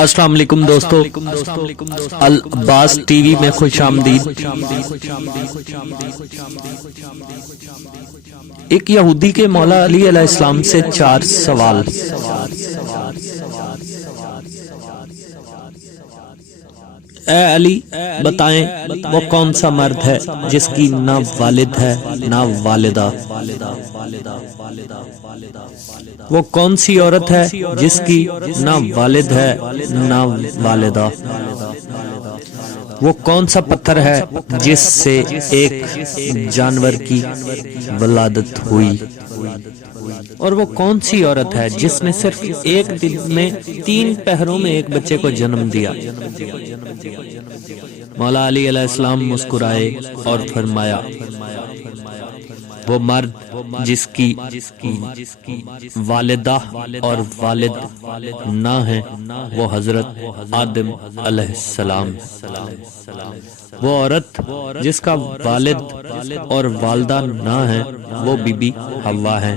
السلام علیکم دوستو، العباس ٹی وی میں خوش آمدید۔ ایک یہودی کے مولا علی علیہ السلام سے 4 سوال۔ اے علی، بتائیں وہ کون سا مرد ہے جس کی نہ والد ہے نہ والدہ؟ وہ کون سی عورت ہے جس کی نہ والد ہے نہ والدہ؟ وہ کون سا پتھر ہے جس سے ایک جانور کی ولادت ہوئی؟ اور وہ کون سی عورت ہے جس نے صرف ایک دن میں 3 پہروں میں ایک بچے کو جنم دیا؟ مولا علی علیہ السلام مسکرائے اور فرمایا، وہ مرد جس کی والدہ اور والد نہ ہیں وہ حضرت آدم علیہ السلام۔ وہ عورت جس کا والد اور والدہ نہ ہیں وہ بی بی حوا ہیں۔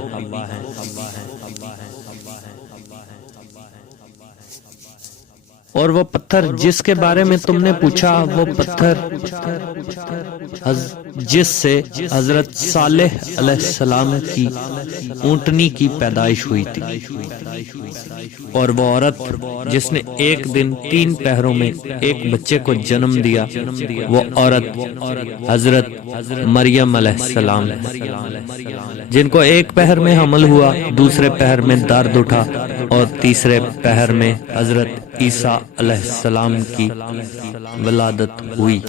اور وہ پتھر جس کے بارے میں تم نے پوچھا، وہ پتھر جس سے حضرت صالح علیہ السلام کی اونٹنی کی پیدائش ہوئی تھی۔ اور وہ عورت جس نے ایک دن 3 پہروں میں ایک بچے کو جنم دیا، وہ عورت حضرت مریم علیہ السلام، جن کو ایک پہر میں حمل ہوا، دوسرے پہر میں درد اٹھا اور تیسرے پہر میں حضرت عیسیٰ علیہ السلام کی ولادت ہوئی۔